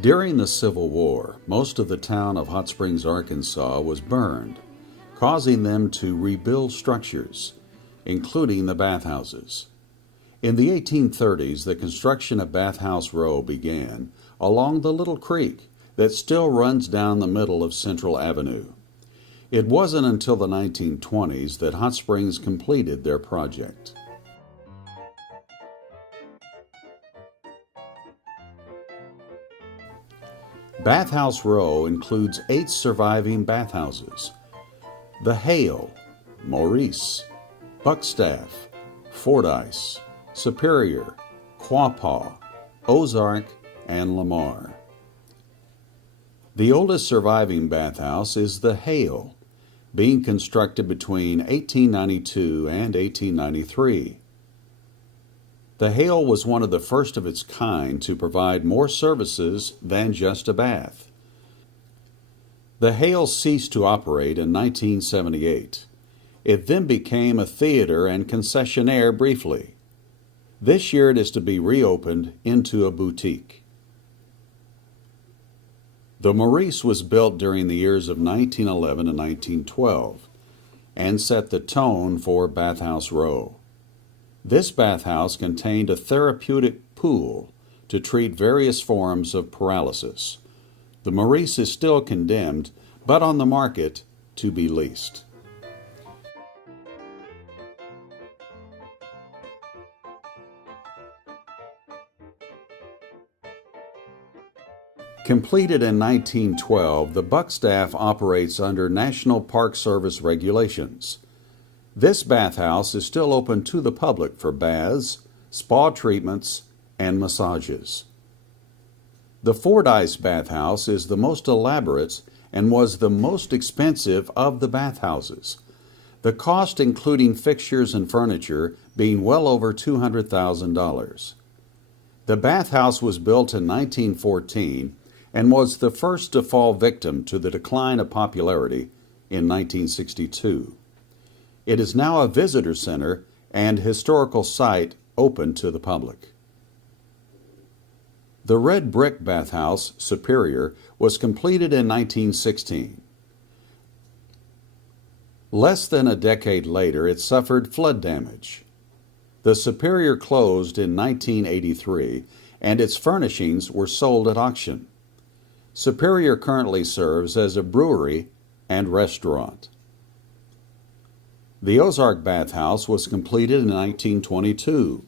During the Civil War, most of the town of Hot Springs, Arkansas was burned, causing them to rebuild structures, including the bathhouses. In the 1830s, the construction of Bathhouse Row began along the little creek that still runs down the middle of Central Avenue. It wasn't until the 1920s that Hot Springs completed their project. Bathhouse Row includes 8 surviving bathhouses: the Hale, Maurice, Buckstaff, Fordyce, Superior, Quapaw, Ozark, and Lamar. The oldest surviving bathhouse is the Hale, being constructed between 1892 and 1893. The Hale was one of the first of its kind to provide more services than just a bath. The Hale ceased to operate in 1978. It then became a theater and concessionaire briefly. This year it is to be reopened into a boutique. The Maurice was built during the years of 1911 and 1912 and set the tone for Bathhouse Row. This bathhouse contained a therapeutic pool to treat various forms of paralysis. The Maurice is still condemned, but on the market to be leased. Completed in 1912, the Buckstaff operates under National Park Service regulations. This bathhouse is still open to the public for baths, spa treatments, and massages. The Fordyce bathhouse is the most elaborate and was the most expensive of the bathhouses, the cost including fixtures and furniture being well over $200,000. The bathhouse was built in 1914 and was the first to fall victim to the decline of popularity in 1962. It is now a visitor center and historical site open to the public. The red brick bathhouse, Superior, was completed in 1916. Less than a decade later, it suffered flood damage. The Superior closed in 1983, and its furnishings were sold at auction. Superior currently serves as a brewery and restaurant. The Ozark Bathhouse was completed in 1922.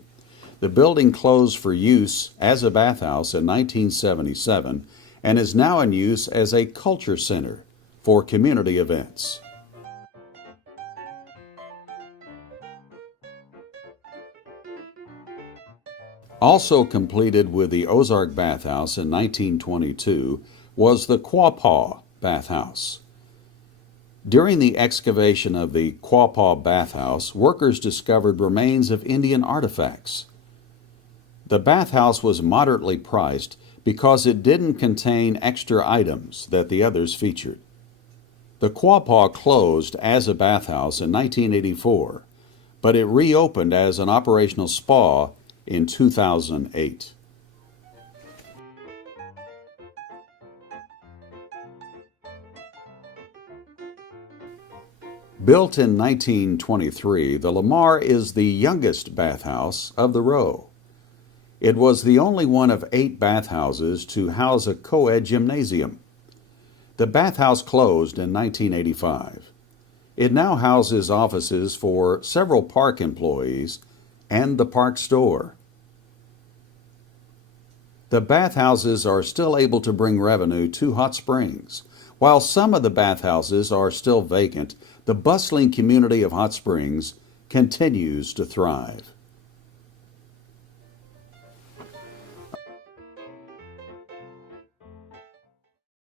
The building closed for use as a bathhouse in 1977 and is now in use as a culture center for community events. Also completed with the Ozark Bathhouse in 1922 was the Quapaw Bathhouse. During the excavation of the Quapaw Bathhouse, workers discovered remains of Indian artifacts. The bathhouse was moderately priced because it didn't contain extra items that the others featured. The Quapaw closed as a bathhouse in 1984, but it reopened as an operational spa in 2008. Built in 1923, the Lamar is the youngest bathhouse of the row. It was the only one of 8 bathhouses to house a co-ed gymnasium. The bathhouse closed in 1985. It now houses offices for several park employees and the park store. The bathhouses are still able to bring revenue to Hot Springs. While some of the bathhouses are still vacant, the bustling community of Hot Springs continues to thrive.